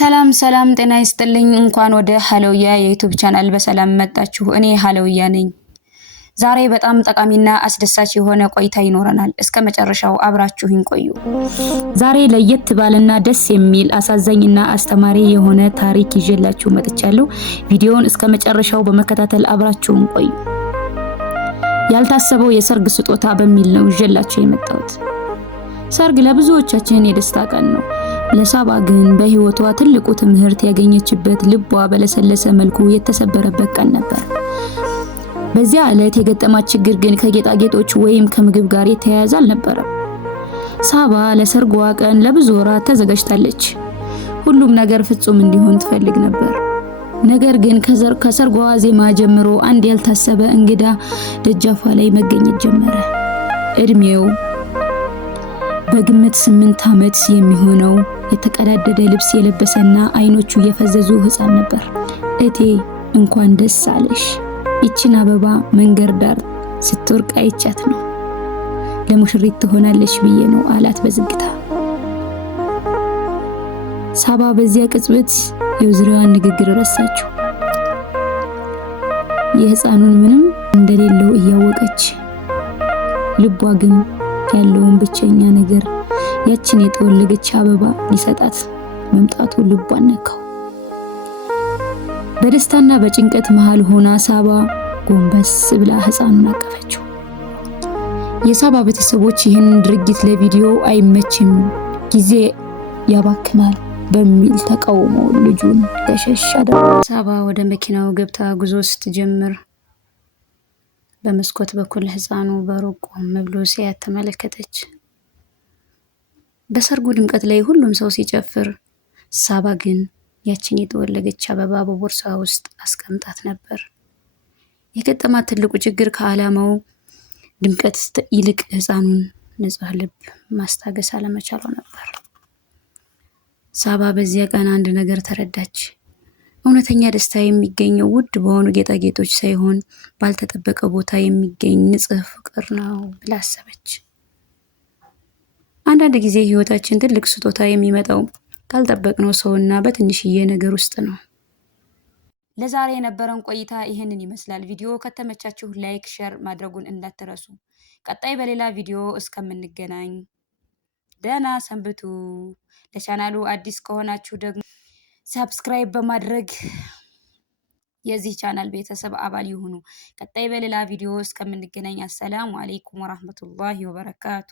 ሰላም ጤና ይስጥልኝ። እንኳን ወደ ሀለውያ የዩቲዩብ ቻናል በሰላም መጣችሁ። እኔ ሀለውያ ነኝ። ዛሬ በጣም ጠቃሚና አስደሳች የሆነ ቆይታ ይኖረናል። እስከ መጨረሻው አብራችሁኝ ቆዩ። ዛሬ ለየት ባለና ደስ የሚል አሳዛኝና አስተማሪ የሆነ ታሪክ ይዤላችሁ መጥቻለሁ። ቪዲዮውን እስከ መጨረሻው በመከታተል አብራችሁን ቆዩ። ያልታሰበው የሰርግ ስጦታ በሚል ነው ይዤላችሁ የመጣሁት። ሰርግ ለብዙዎቻችን የደስታ ቀን ነው። ለሳባ ግን በህይወቷ ትልቁ ትምህርት ያገኘችበት ልቧ በለሰለሰ መልኩ የተሰበረበት ቀን ነበር። በዚያ ዕለት የገጠማት ችግር ግን ከጌጣጌጦች ወይም ከምግብ ጋር የተያያዘ አልነበረም። ሳባ ለሰርጓ ቀን ለብዙ ወራት ተዘጋጅታለች። ሁሉም ነገር ፍጹም እንዲሆን ትፈልግ ነበር። ነገር ግን ከሰርጓ ዜማ ጀምሮ አንድ ያልታሰበ እንግዳ ደጃፏ ላይ መገኘት ጀመረ። እድሜው በግምት 8 ዓመት የሚሆነው የተቀዳደደ ልብስ የለበሰና አይኖቹ የፈዘዙ ህፃን ነበር። እቴ እንኳን ደስ አለሽ፣ ይችን አበባ መንገድ ዳር ስትወርቅ አይቻት ነው ለሙሽሪት ትሆናለች ብዬ ነው አላት በዝግታ። ሳባ በዚያ ቅጽበት የውዝሪዋን ንግግር ረሳችው። የህፃኑን ምንም እንደሌለው እያወቀች ልቧ ግን ያለውን ብቸኛ ነገር ያችን የተወለገች አበባ ሊሰጣት መምጣቱ ልቧን ነካው። በደስታና በጭንቀት መሃል ሆና ሳባ ጎንበስ ብላ ህፃኑን አቀፈችው። የሳባ ቤተሰቦች ይህንን ድርጊት ለቪዲዮ አይመችም፣ ጊዜ ያባክናል በሚል ተቃውሞ ልጁን ገሸሽ አደረጉ። ሳባ ወደ መኪናው ገብታ ጉዞ ስትጀምር በመስኮት በኩል ህፃኑ በሩቅ ቆም ብሎ ሲያት ተመለከተች። በሰርጉ ድምቀት ላይ ሁሉም ሰው ሲጨፍር፣ ሳባ ግን ያችን የተወለገች አበባ በቦርሳ ውስጥ አስቀምጣት ነበር። የገጠማት ትልቁ ችግር ከዓላማው ድምቀት ይልቅ ህፃኑን ንጹህ ልብ ማስታገስ አለመቻሏ ነበር። ሳባ በዚያ ቀን አንድ ነገር ተረዳች። እውነተኛ ደስታ የሚገኘው ውድ በሆኑ ጌጣጌጦች ሳይሆን ባልተጠበቀ ቦታ የሚገኝ ንጹህ ፍቅር ነው ብላ አሰበች። አንዳንድ ጊዜ ህይወታችን ትልቅ ስጦታ የሚመጣው ካልጠበቅነው ሰውና በትንሽዬ ነገር ውስጥ ነው። ለዛሬ የነበረን ቆይታ ይህንን ይመስላል። ቪዲዮ ከተመቻችሁ ላይክ፣ ሼር ማድረጉን እንዳትረሱ። ቀጣይ በሌላ ቪዲዮ እስከምንገናኝ ደህና ሰንብቱ። ለቻናሉ አዲስ ከሆናችሁ ደግሞ ሰብስክራይብ በማድረግ የዚህ ቻናል ቤተሰብ አባል ይሁኑ። ቀጣይ በሌላ ቪዲዮ እስከምንገናኝ አሰላሙ አለይኩም ወራህመቱላሂ ወበረካቱ።